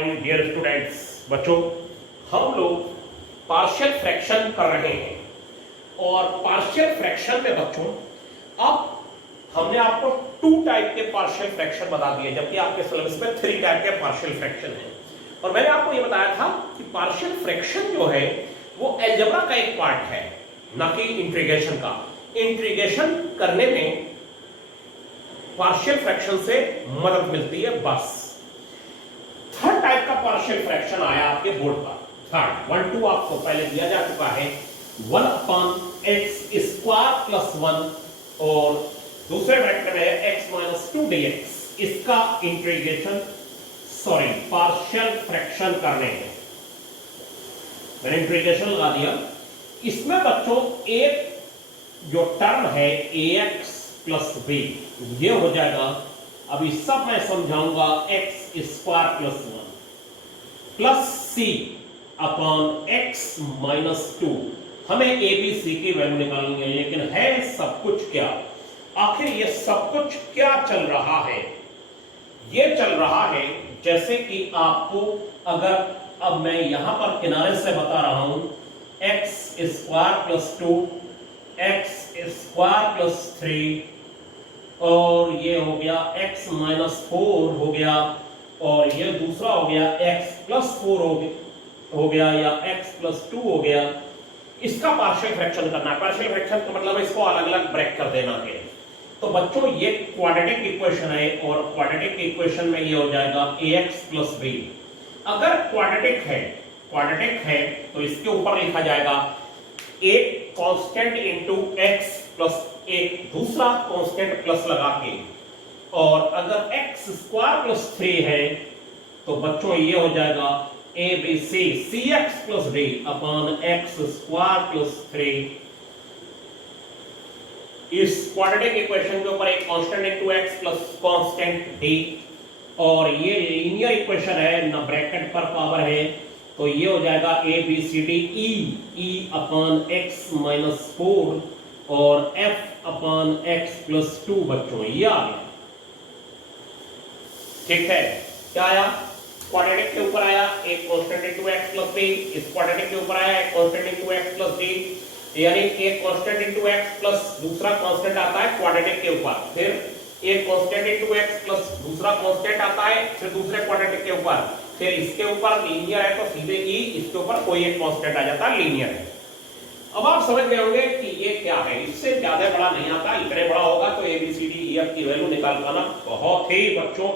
Morning dear students. बच्चों, हम लोग पार्शियल फ्रैक्शन कर रहे हैं और पार्शियल फ्रैक्शन में बच्चों अब हमने आपको 2 टाइप के पार्शियल फ्रैक्शन बता दिए, जबकि आपके सिलेबस में 3 टाइप के पार्शियल फ्रैक्शन है। और मैंने आपको ये बताया था कि पार्शियल फ्रैक्शन जो है वो अलजेब्रा का एक पार्ट है, ना कि इंटीग्रेशन का। इंटीग्रेशन करने में पार्शियल फ्रैक्शन से मदद मिलती है बस। थर्ड टाइप का पार्शियल फ्रैक्शन आया आपके बोर्ड पर। थर्ड 1 2 आपको पहले दिया जा चुका है 1/x² + 1 और दूसरे ब्रैकेट में है x - 2 dx। इसका इंटीग्रेशन पार्शियल फ्रैक्शन करने हैं। मैंने इंटीग्रेशन लगा दिया। इसमें बच्चों एक जो टर्म है ax + b ये हो जाएगा, अभी सब मैं समझाऊंगा, x² + 1 plus c upon x - 2। हमें a b c की वैल्यू निकालनी है, लेकिन है सब कुछ क्या? आखिर ये सब कुछ क्या चल रहा है? ये चल रहा है जैसे कि आपको, अगर अब मैं यहां पर किनारे से बता रहा हूं x² + 2 x² + 3 और ये हो गया x - 4 हो गया और ये दूसरा हो गया x + 4 हो गया या x + 2 हो गया। इसका पार्शियल फ्रैक्शन करना है। पार्शियल फ्रैक्शन का मतलब इसको अलग अलग ब्रेक कर देना है। तो बच्चों ये क्वाड्रेटिक इक्वेशन है और क्वाड्रेटिक इक्वेशन में ये हो जाएगा ax + b। अगर क्वाड्रेटिक है तो इसके ऊपर लिखा जाएगा एक कांस्टेंट इनटू x प्लस एक दूसरा कांस्टेंट प्लस लगा के, और अगर x² + 3 है तो बच्चों ये हो जाएगा abc cx + d upon x² + 3। इस क्वाड्रेटिक इक्वेशन के ऊपर एक constant into x plus constant d, और ये लीनियर इक्वेशन है, ना ब्रैकेट पर पावर है, तो ये हो जाएगा abcd e अपॉन x - 4 और f अपॉन x + 2। बच्चों ये आ गया, ठीक है। क्या आया? क्वाड्रेटिक के ऊपर आया एक कांस्टेंट इनटू x + d, इस क्वाड्रेटिक के ऊपर आया एक कांस्टेंट इनटू x + d, यानी एक कांस्टेंट इनटू x प्लस दूसरा कांस्टेंट आता है क्वाड्रेटिक के ऊपर, फिर एक कांस्टेंट इनटू x प्लस दूसरा कांस्टेंट आता है फिर दूसरे क्वाड्रेटिक के ऊपर, फिर इसके ऊपर लीनियर है तो सीधे e, इसके ऊपर कोई एक कांस्टेंट आ जाता है, लीनियर है। अब आप समझ गए होंगे कि ये क्या है। इससे ज्यादा बड़ा नहीं आता, इतने बड़ा होगा तो ABCD की वैल्यू निकाल पाना बहुत ही बच्चों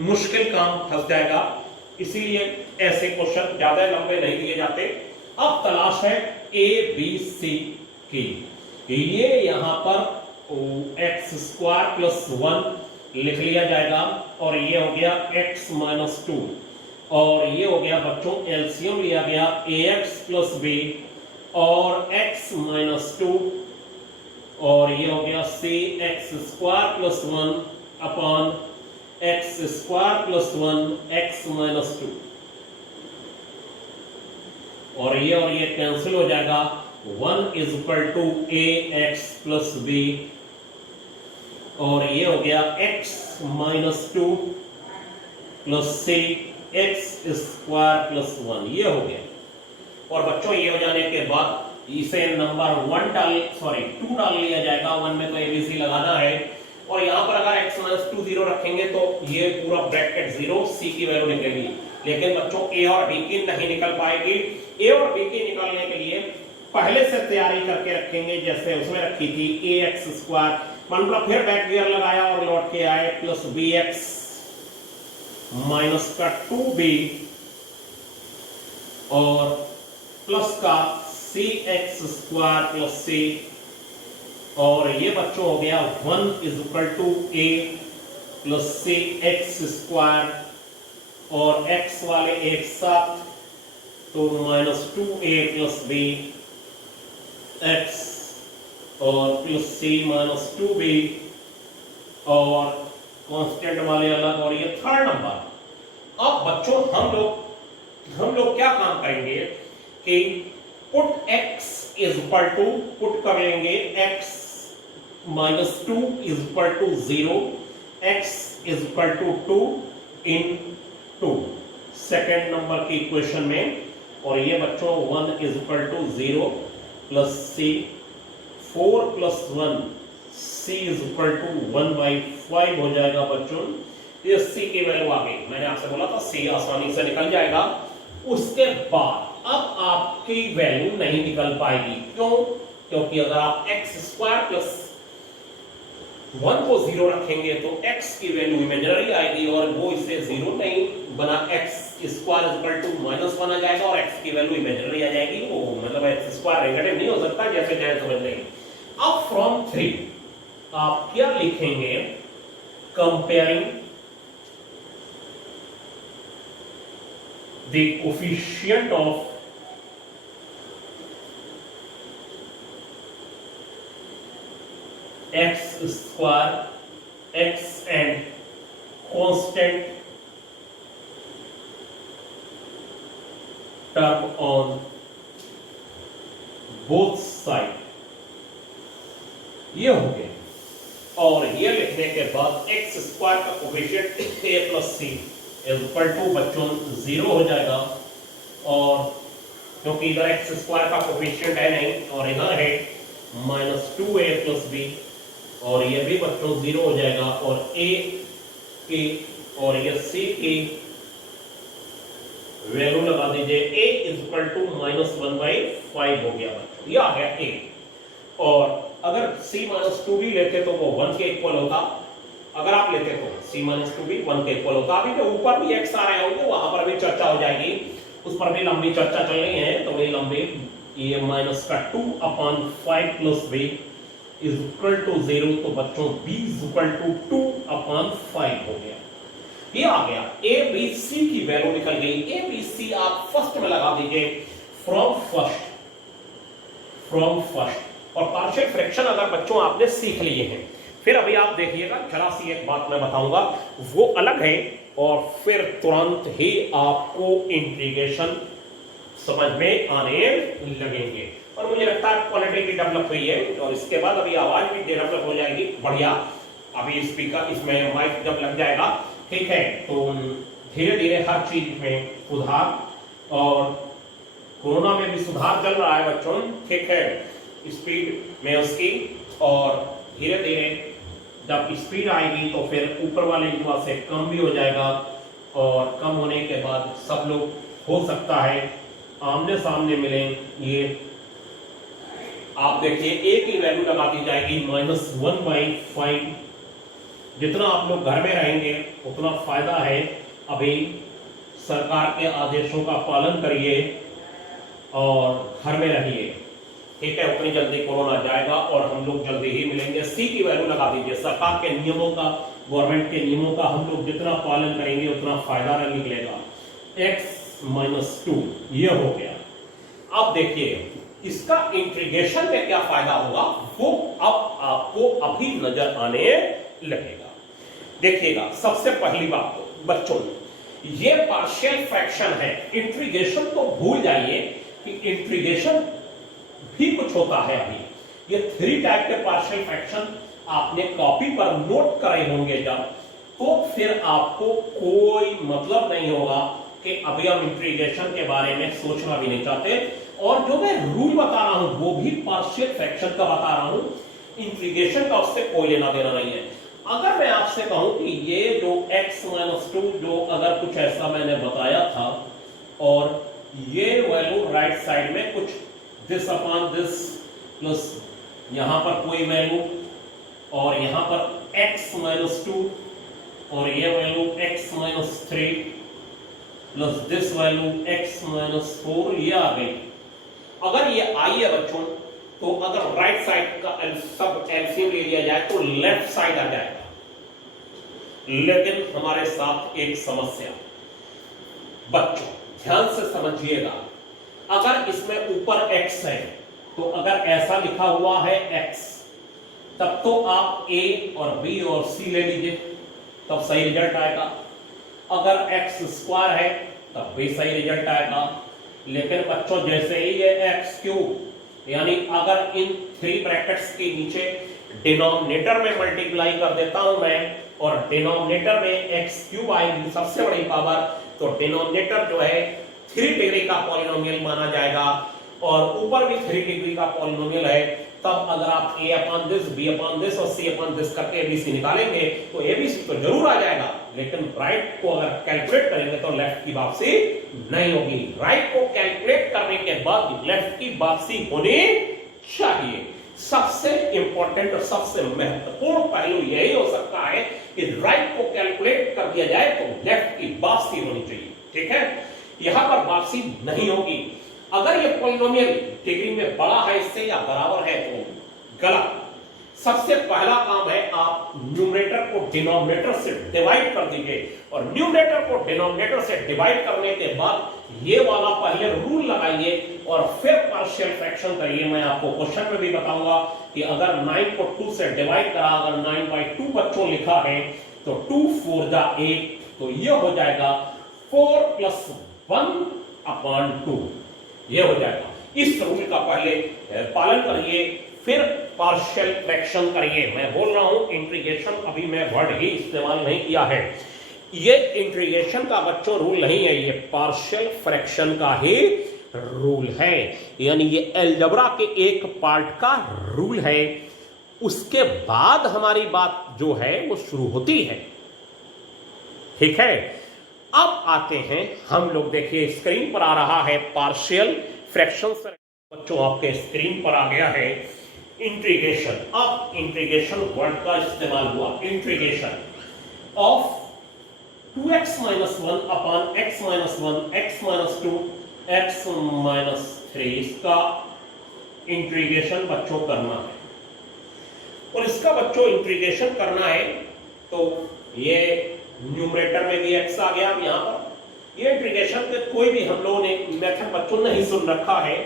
मुश्किल काम फंस जाएगा, इसीलिए ऐसे क्वेश्चन ज्यादा लंबे नहीं दिए जाते। अब तलाश है ABC की। ये यहां पर x² + 1 लिख लिया जाएगा और ये हो गया x - 2 और ये हो गया बच्चों एलसीएम लिया गया ax + b और x - 2 और ये हो गया cx² + 1 अपॉन x² + 1 x - 2 और ये कैंसिल हो जाएगा। 1 = ax + b और ये हो गया x - 2 प्लस c x² + 1 ये हो गया। और बच्चों ये हो जाने के बाद इसे नंबर 2 डाल लिया जाएगा। 1 में तो abc लगाना है और यहां पर अगर x - 2 0 रखेंगे तो ये पूरा ब्रैकेट 0, c की वैल्यू निकलेगी। लेकिन बच्चों a और b की नहीं निकल पाएगी। a और b की निकालने के लिए पहले से तैयारी करके रखेंगे, जैसे उसमें रखी थी ax², मान लो फिर बैक गियर लगाया और लौट के आए प्लस bx माइनस का 2b और प्लस का cx² + c और ये बच्चों हो गया 1 = a प्लस cx² और x वाले एक साथ तो -2a + b x और प्लस c - 2b और कांस्टेंट वाले अलग, और ये थर्ड नंबर। अब बच्चों हम लोग क्या काम करेंगे कि पुट कर लेंगे x - 2 = 0, x = 2 in 2 second number की इक्वेशन में, और ये बच्चों 1 is equal to 0 plus c, 4 plus 1 c is equal to 1/5 हो जाएगा बच्चों। ये सी की वैल्यू आ गई, मैंने आपसे बोला था सी आसानी से निकल जाएगा। उसके बाद अब आपकी वैल्यू नहीं निकल पाएगी, क्यों? क्योंकि अगर आप एक्स स्क्वायर प्लस 1 को 0 रखेंगे तो x की वैल्यू इमेजिनरी आएगी, और वो इससे 0 नहीं बना, x स्क्वायर इक्वल टू -1 आ जाएगा और x की वैल्यू इमेजिनरी आ जाएगी। वो मतलब x स्क्वायर नेगेटिव नहीं हो सकता, जैसे चाहे समझ लेंगे। अब फ्रॉम 3 आप क्या लिखेंगे? Comparing the coefficient of x square, x and constant term on both side, ये हो गया। और ये लिखने के बाद x स्क्वायर का coefficient a plus c is equal to बच्चों 0 हो जाएगा, और क्योंकि इधर x स्क्वायर का कोफिशिएंट है नहीं और इधर है -2a प्लस b, और ये भी बच्चों 0 हो जाएगा, और a की और ये c की वैल्यू लगा दीजिए। a इज इक्वल टू -1/5 हो गया बच्चों, ये आ गया a। और अगर c -2b लेते तो वो 1 के इक्वल होता, अगर आप लेते तो c -2b 1 के इक्वल होता। अभी जो ऊपर भी x आ रहे होंगे वहां पर भी चर्चा हो जाएगी, उस पर भी लंबी चर्चा चल रही है, तो ये लंबी, ये -2/5 plus b is equal to 0, तो बच्चों b इज इक्वल टू 2/5 हो गया। ये आ गया a b c की वैल्यू निकल गई। a b c आप फर्स्ट में लगा दीजिए, फ्रॉम फर्स्ट। और पार्शियल फ्रैक्शन अगर बच्चों आपने सीख लिए हैं, फिर अभी आप देखिएगा, जरा सी एक बात मैं बताऊंगा वो अलग है, और फिर तुरंत ही आपको इंटीग्रेशन समझ में आने लगेंगे। और मुझे लगता है क्वालिटी भी डेवलप हुई है, और इसके बाद अभी आवाज भी डेवलप हो जाएगी बढ़िया। अभी स्पीकर इसमें माइक जब लग जाएगा, ठीक है, तो धीरे धीरे हर चीज में सुधार, और कोरोना में भी सुधार चल रहा है बच्चों, ठीक है, स्पीड में उसकी, और धीरे धीरे जब स्पीड आएगी तो फिर ऊपर वाले युवा से कम भी हो जाएगा, और कम होने के बाद सब लोग हो सकता है आमने सामने मिलें। ये आप देखिए a की वैल्यू लगा दी जाएगी -1/5। जितना आप लोग घर में रहेंगे उतना फायदा है। अभी सरकार के आदेशों का पालन करिए और घर में रहिए, ठीक है, उतनी जल्दी कोरोना जाएगा और हम लोग जल्दी ही मिलेंगे। सी की वैल्यू लगा दीजिए, सरकार के नियमों का, गवर्नमेंट के नियमों का हम लोग जितना पालन करेंगे उतना फायदा निकलेगा। x-2 ये हो गया। अब देखिए इसका इंटीग्रेशन में क्या फायदा होगा वो अब आपको अभी नजर आने लगेगा। देखिएगा, सबसे पहली बात तो बच्चों, ये पार्शियल फ्रैक्शन है, इंटीग्रेशन तो भूल जाइए कि इंटीग्रेशन भी कुछ होता है। अभी ये 3 टाइप के पार्शियल फ्रैक्शन आपने कॉपी पर नोट करे होंगे जब, तो फिर आपको कोई मतलब नहीं होगा कि अभी हम इंटीग्रेशन के बारे में सोचना भी नहीं चाहते। और जो मैं रूल बता रहा हूं वो भी पार्शियल फ्रैक्शन का बता रहा हूं, इंटीग्रेशन का उससे कोई लेना देना नहीं है। अगर मैं आपसे कहूं कि ये जो x-2 जो अगर कुछ ऐसा मैंने बताया था, और ये वैल्यू राइट साइड में कुछ दिस अपॉन दिस प्लस यहां पर कोई वैल्यू, और यहां पर x-2, और ये value x-3 plus this value x-4, ये आ गई। अगर ये आई है बच्चों, तो अगर राइट साइड का सब एलसीएम ले लिया जाए तो लेफ्ट साइड आ जाएगा। लेकिन हमारे साथ एक समस्या, बच्चों ध्यान से समझिएगा, अगर इसमें ऊपर x है तो अगर ऐसा लिखा हुआ है x, तब तो आप a और b और c ले लीजिए, तब सही रिजल्ट आएगा। अगर x² है तब भी सही रिजल्ट आएगा। लेकिन बच्चों जैसे ही ये x3, यानी अगर इन 3 ब्रैकेट्स के नीचे डिनोमिनेटर में मल्टीप्लाई कर देता हूं मैं, और डिनोमिनेटर में x³ आएगी, सबसे बड़ी पावर, तो डिनोमिनेटर जो है 3 डिग्री का पॉलिनोमियल माना जाएगा और ऊपर भी 3 डिग्री का पॉलिनोमियल है। तब अगर आप a upon this, b upon this और c अपॉन दिस करके abc निकालेंगे तो abc तो जरूर आ जाएगा, लेकिन राइट को अगर कैलकुलेट करेंगे तो लेफ्ट की वापसी नहीं होगी। राइट को कैलकुलेट करने के बाद लेफ्ट की वापसी होनी चाहिए। सबसे इंपॉर्टेंट और सबसे महत्वपूर्ण पहलू यही हो सकता है कि राइट को कैलकुलेट कर दिया जाए तो लेफ्ट की वापसी होनी चाहिए। ठीक है, यहां पर वापसी नहीं होगी। अगर ये पॉलिनोमियल डिग्री में बड़ा है इससे या बराबर है तो गलत। सबसे पहला काम है आप न्यूमरेटर को डिनोमिनेटर से डिवाइड कर दीजिए और न्यूमरेटर को डिनोमिनेटर से डिवाइड करने के बाद ये वाला पहले रूल लगाइए और फिर पार्शियल फ्रैक्शन करिए। मैं आपको क्वेश्चन में भी बताऊंगा कि अगर 9 को 2 से डिवाइड करा, अगर 9/2 बच्चों लिखा है तो 2 4 जा 8, तो ये हो जाएगा 4 + 1/2, ये हो जाएगा। इस रूल का पहले पालन करिए फिर पार्शियल फ्रैक्शन करिए। मैं बोल रहा हूं इंटीग्रेशन, अभी मैं वर्ड ही इस्तेमाल नहीं किया है। ये इंटीग्रेशन का बच्चों रूल नहीं है, ये पार्शियल फ्रैक्शन का ही रूल है, यानी ये अलजेब्रा के एक पार्ट का रूल है। उसके बाद हमारी बात जो है वो शुरू होती है। ठीक है, अब आते हैं हम लोग, देखिए स्क्रीन पर आ रहा है पार्शियल फ्रैक्शन। बच्चों आपके स्क्रीन पर आ गया है इंटीग्रेशन। अब इंटीग्रेशन वर्ड का इस्तेमाल हुआ, integration of 2x - 1 upon x - 1 x - 2 x - 3, इसका इंटीग्रेशन बच्चों करना है। और इसका बच्चों इंटीग्रेशन करना है तो ये न्यूमरेटर में भी x आ गया। अब यहां पर ये इंटीग्रेशन पे कोई भी हम लोगों ने मेथड बच्चों नहीं सुन रखा है,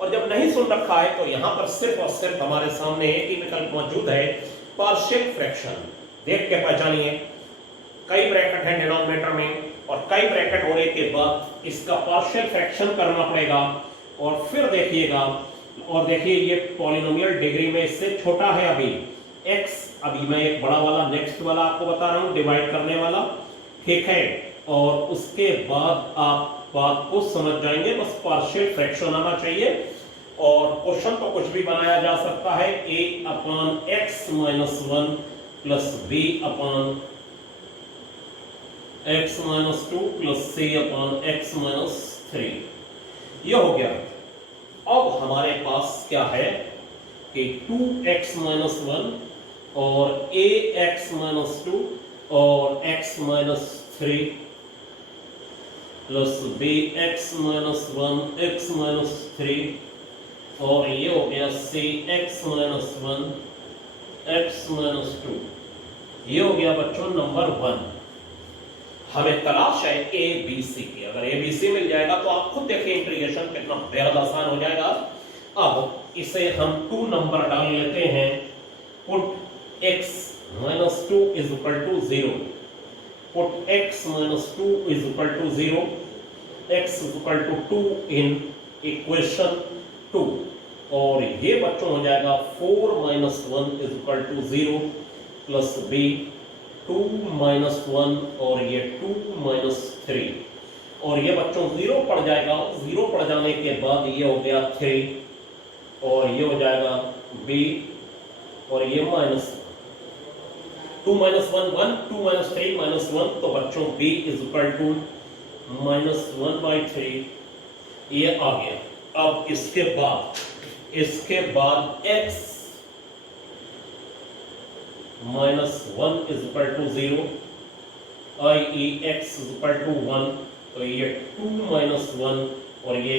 और जब नहीं सुन रखा है तो यहां पर सिर्फ और सिर्फ हमारे सामने एक ही विकल्प मौजूद है, पार्शियल फ्रैक्शन। देख के पहचानिए, कई ब्रैकेट है डिनोमिनेटर में और कई ब्रैकेट होने के बाद इसका पार्शियल फ्रैक्शन करना पड़ेगा। और फिर देखिएगा, और देखिए ये पॉलिनोमियल डिग्री में इससे छोटा है अभी x। अभी मैं एक बड़ा वाला नेक्स्ट वाला आपको बता रहा हूं, डिवाइड करने वाला। ठीक है, और उसके बाद आप बात को समझ जाएंगे, बस पार्शियल फ्रैक्शन आना चाहिए। और क्वेश्चन को कुछ भी बनाया जा सकता है, a upon x - 1 plus b upon x - 2 plus c upon x - 3, ये हो गया। अब हमारे पास क्या है कि 2x - 1 और ax - 2 और x - 3 प्लस bx - 1 x - 3 और ये हो गया cx - 1 x - 2, ये हो गया बच्चों नंबर 1। हमें तलाश है ABC की। अगर ABC मिल जाएगा तो आप खुद देखिए इंटीग्रेशन कितना बेहद आसान हो जाएगा। अब इसे हम 2 नंबर डाल लेते हैं। Put x - 2 = 0, put x - 2 = 0, x = 2 in equation 2, और ये बच्चों हो जाएगा 4 - 1 = 0 प्लस b 2 - 1 और ये 2 - 3, और ये बच्चों 0 पड़ जाएगा। 0 पड़ जाने के बाद ये हो गया 3 और ये हो जाएगा b और ये -1, 2 - 1 1, 2 - 3 -1, तो बच्चों b = -1/3, ये आ गया। अब इसके बाद x - 1 = 0, i.e. x = 1, तो ये 2 - 1 और ये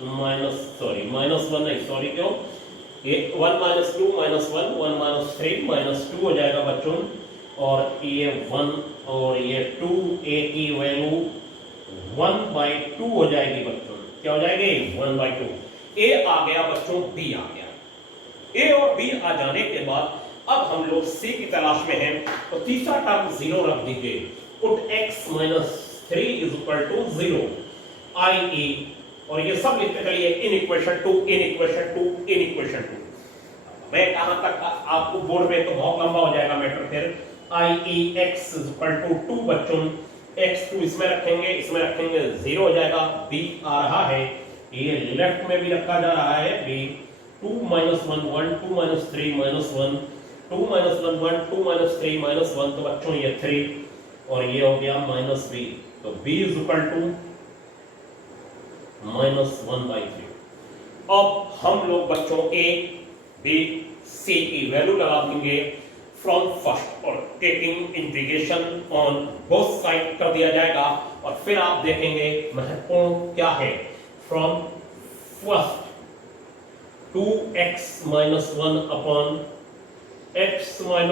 -1 नहीं, सॉरी क्यों, ये 1 - 2 - 1 1 - 3 -2 हो जाएगा बच्चों, और ये 1 और ये 2, a की वैल्यू 1/2 हो जाएगी बच्चों। क्या हो जाएगी? 1/2। a आ गया बच्चों, b आ गया। a और b आ जाने के बाद अब हम लोग c की तलाश में हैं, तो तीसरा टर्म 0 रख दीजिए। Put x - 3 = 0, i.e. और ये सब लिखते चलिए in equation 2 in equation 2 in equation 2। मैं कहां तक आपको बोर्ड में तो बहुत लंबा हो जाएगा मैटर, फिर i.e. x = 2 बच्चों x2 इसमें रखेंगे, इसमें रखेंगे, 0 हो जाएगा। b आ रहा है, ये लेफ्ट में भी रखा जा रहा है b, 2 - 1 1, 2 - 3 - 1, 2 - 1 1, 2 - 3 - 1, तो बच्चों ये 3 और ये हो गया -b, तो b = -1/3। अब हम लोग बच्चों a b c की वैल्यू लगा देंगे फ्रॉम फर्स्ट, और taking integration on both side कर दिया जाएगा। और फिर आप देखेंगे महत्वपूर्ण क्या है, from first 2x - 1 upon x - 1,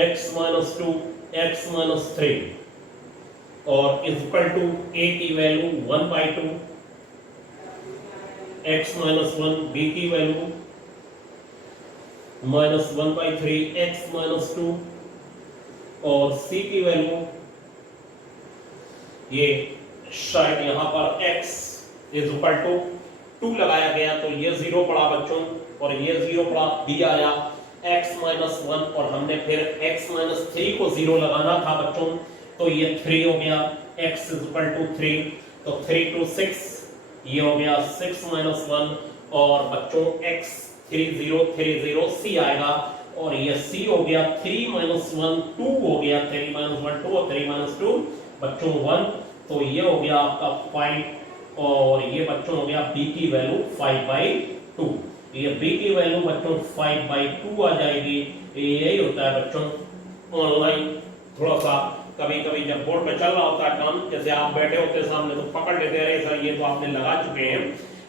x - 2, x - 3 और इक्वल टू a की वैल्यू 1/2, x - 1, b की वैल्यू -1/3, x - 2 और c की वैल्यू, ये शायद यहां पर x = 2 लगाया गया तो ये 0 पड़ा बच्चों, और ये 0 पड़ा, b आया x - 1 और हमने फिर x - 3 को 0 लगाना था बच्चों, तो ये 3 हो गया, x = 3, तो 3 2 6, ये हो गया 6 - 1 और बच्चों x 3 0 3 0 c आएगा, और ये c हो गया 3 - 1 2 हो गया, 3 - 1 2 और 3 - 2 बच्चों 1, तो ये हो गया आपका 5, और ये बच्चों हो गया b की वैल्यू 5/2, ये b की वैल्यू बच्चों 5/2 आ जाएगी। यही होता है बच्चों ऑनलाइन, थोड़ा सा कभी कभी जब बोर्ड में चल रहा होता है काम, जैसे आप बैठे होते सामने तो पकड़ लेते हैं, सर ये तो आपने लगा चुके हैं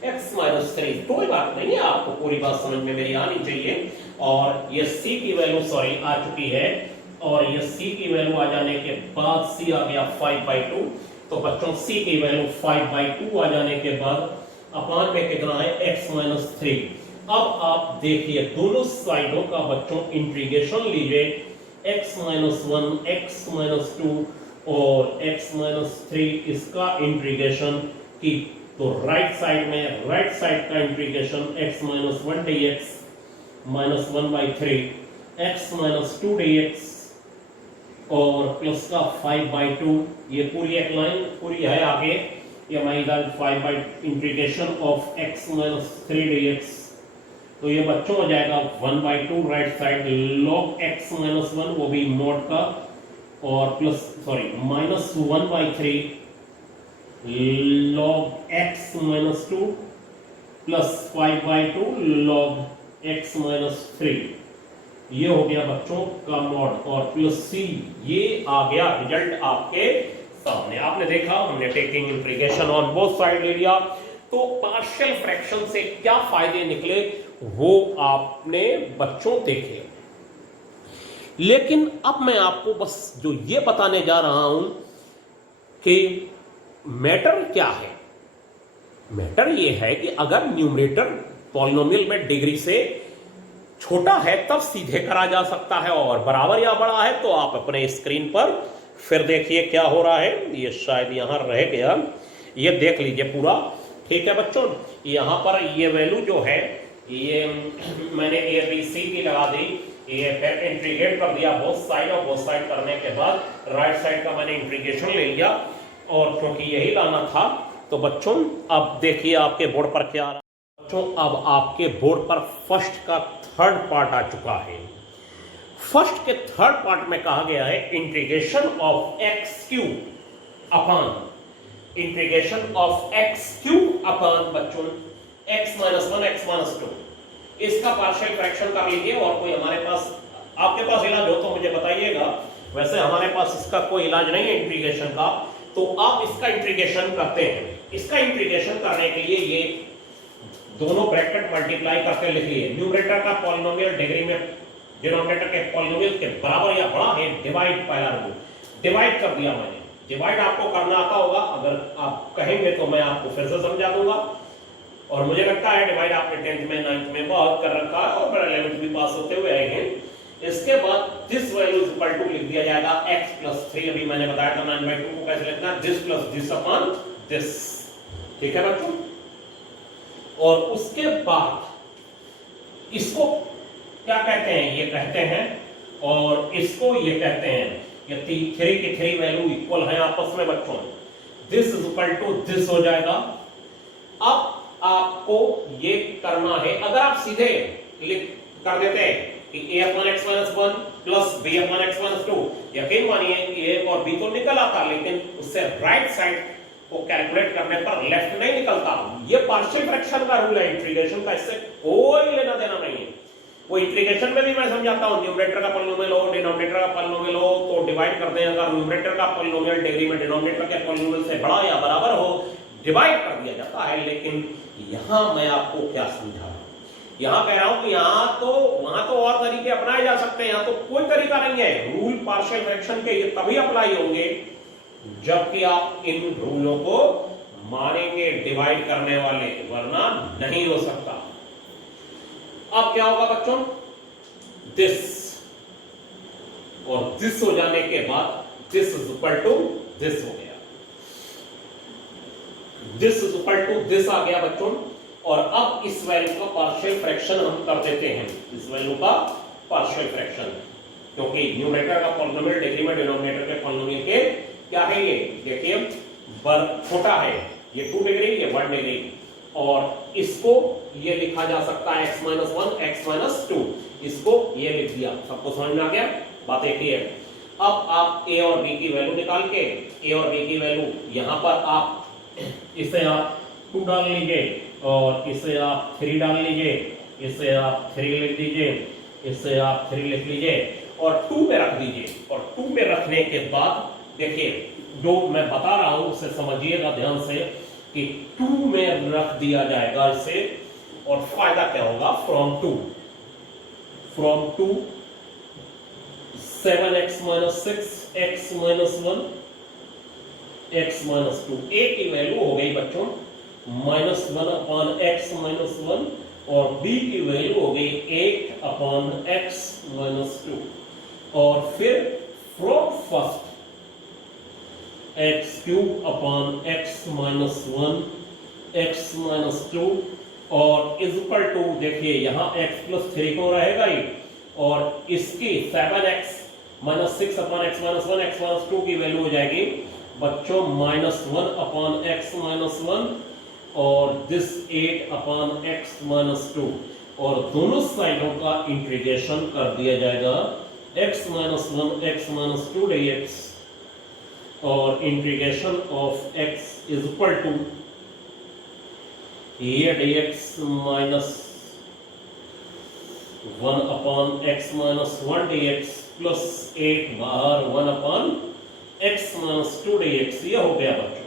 x - 3, कोई बात नहीं है, आपको पूरी बात समझ में मेरी आनी चाहिए। और ये c की वैल्यू सॉरी आ चुकी है, और ये c की वैल्यू आ जाने के बाद c आ गया 5/2, तो बच्चों c की वैल्यू 5/2 आ जाने के बाद अपान में कितना है, x - 3। अब आप देखिए दोनों साइडों का बच्चों इंटीग्रेशन लीजिए, x - 1, x - 2 और x - 3, इसका इंटीग्रेशन की, तो राइट साइड में राइट साइड का integration x - 1 dx -1/3, x - 2 dx और प्लस का 5/2, ये पूरी एक लाइन पूरी है आगे, ये मैं इधर 5 इंटीग्रेशन ऑफ x - 3 dx, तो ये बच्चों हो जाएगा 1/2 राइट साइड, log x - 1 वो भी मॉड का, और plus sorry -1/3 log x - 2 plus 5/2 log x - 3, ये हो गया बच्चों का मॉड, और प्लस c, ये आ गया रिजल्ट आपके सामने। आपने देखा, हमने taking integration on both side ले लिया, तो पार्शियल फ्रैक्शन से क्या फायदे निकले वो आपने बच्चों देखे। लेकिन अब मैं आपको बस जो ये बताने जा रहा हूं कि मैटर क्या है। मैटर ये है कि अगर न्यूमरेटर पॉलिनोमियल में डिग्री से छोटा है तब सीधे करा जा सकता है, और बराबर या बड़ा है तो आप अपने स्क्रीन पर फिर देखिए क्या हो रहा है। ये शायद यहां रह गया, ये देख लीजिए पूरा, ठीक है बच्चों। यहां पर ये वैल्यू जो है, ये मैंने ए बी सी की लगा दी, ये फिर इंटीग्रेट कर दिया बोथ साइड, और बोथ साइड करने के बाद राइट साइड का मैंने इंटीग्रेशन ले लिया, और क्योंकि यही लाना था, तो बच्चों अब देखिए आपके बोर्ड पर क्या आ रहा है। बच्चों अब आपके बोर्ड पर फर्स्ट का थर्ड पार्ट आ चुका है। फर्स्ट के थर्ड पार्ट में कहा गया है integration of x³ upon integration of x³ upon बच्चों x - 1 x - 2, इसका पार्शियल फ्रैक्शन कर लीजिए। और कोई हमारे पास, आपके पास इलाज हो तो मुझे बताइएगा, वैसे हमारे पास इसका कोई इलाज नहीं है इंटीग्रेशन का, तो आप इसका इंटीग्रेशन करते हैं। इसका इंटीग्रेशन करने के लिए ये दोनों ब्रैकेट मल्टीप्लाई करके लिख लिए, न्यूमरेटर का पॉलिनोमियल डिग्री में डिनोमिनेटर के पॉलिनोमियल के बराबर या बड़ा है, डिवाइड पहला रूल डिवाइड कर दिया मैंने। डिवाइड आपको करना आता होगा, अगर आप कहेंगे तो मैं आपको फिर से समझा दूंगा, और मुझे लगता है डिवाइड आपने 10th में 9th में बहुत कर रखा है, और 11th भी पास होते हुए आए हैं। इसके बाद this value is equal to लिख दिया जाएगा x + 3, अभी मैंने बताया था 9/2 को कैसे लिखना, this plus this upon this, ठीक है बच्चों। और उसके बाद इसको क्या कहते हैं, ये कहते हैं, और इसको ये कहते हैं ये 3 की 3 वैल्यू इक्वल है आपस में बच्चों, this is equal to this हो जाएगा। अब आपको ये करना है, अगर आप सीधे कर देते हैं कि a upon x minus 1 plus b upon x minus 2, यकीन मानिए a और b तो निकल आता, लेकिन उससे राइट साइड को कैलकुलेट करने पर लेफ्ट नहीं निकलता। ये पार्शियल फ्रैक्शन का रूल है इंटीग्रेशन का, इससे कोई लेना देना नहीं है। वो इंटीग्रेशन में भी मैं समझाता हूं, न्यूमरेटर का पॉलिनोमियल हो, डिनोमिनेटर का पॉलिनोमियल हो तो डिवाइड कर दें, अगर न्यूमरेटर का पॉलिनोमियल डिग्री में डिनोमिनेटर के पॉलिनोमियल से बड़ा या बराबर हो डिवाइड कर दिया जाता है। लेकिन यहां मैं आपको क्या समझा रहा हूं, यहां कह रहा हूं कि यहां तो वहां तो और तरीके अपनाए जा सकते हैं, यहां तो कोई तरीका नहीं है। रूल पार्शियल फ्रैक्शन के ये तभी अप्लाई होंगे जबकि आप इन रूलों को मानेंगे डिवाइड करने वाले, वरना नहीं हो सकता। अब क्या होगा बच्चों, दिस और दिस हो जाने के बाद this is equal to this हो गया, this is equal to this आ गया बच्चों। और अब इस वैल्यू का पार्शियल फ्रैक्शन हम कर देते हैं, इस वैल्यू का पार्शियल फ्रैक्शन, क्योंकि न्यूमरेटर का पॉलिनोमियल डिग्री में डिनोमिनेटर के पॉलिनोमियल के क्या है, ये देखिए छोटा है, ये 2 डिग्री, ये 1 डिग्री, और इसको ये लिखा जा सकता है x माइनस 1 x माइनस 2, इसको ये लिख दिया। सबको समझ में आ गया, बात एक ही है। अब आप a और b की वैल्यू निकाल के, a और b की वैल्यू यहां पर आप इसे आप 2 डाल लीजिए, और इसे आप 3 डाल लीजिए, इसे आप 3 लिख दीजिए, इसे आप 3 लिख लीजिए और 2 पे रख दीजिए। और 2 पे रखने के बाद देखिए जो मैं बता रहा हूं उसे समझिएगा ध्यान से कि 2 में रख दिया जाएगा इसे, और फायदा क्या होगा, from 2 7x minus 6 x minus 1 x minus 2, a की वैल्यू हो गई बच्चों माइनस 1 अपॉन x माइनस 1, और b की वैल्यू हो गई 8 अपॉन x माइनस 2, और फिर from first x cube upon x minus 1 x minus 2, और इज इक्वल टू देखिए यहां x प्लस 3 को रहेगा ही, और इसकी 7x minus 6 upon x minus 1 x minus 2 की वैल्यू हो जाएगी बच्चों माइनस 1 अपॉन x माइनस 1, और दिस 8 अपॉन x माइनस 2, और दोनों साइडों का इंटीग्रेशन कर दिया जाएगा x minus 1 x minus 2 dx, और integration of x is equal to ये dx minus 1 upon x minus 1 dx plus 8 बाहर 1 अपॉन x माइनस 2 dx, ये हो गया बच्चों।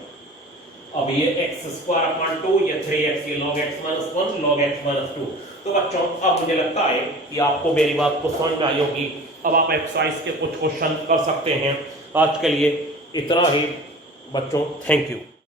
अब ये x स्क्वायर अपॉन 2, ये 3x, ये log x minus 1 log x minus 2। तो बच्चों अब मुझे लगता है कि आपको मेरी बात को समझ में आई होगी। अब आप एक्सरसाइज के कुछ क्वेश्चन कर सकते हैं। आज के लिए इतना ही बच्चों, थैंक यू।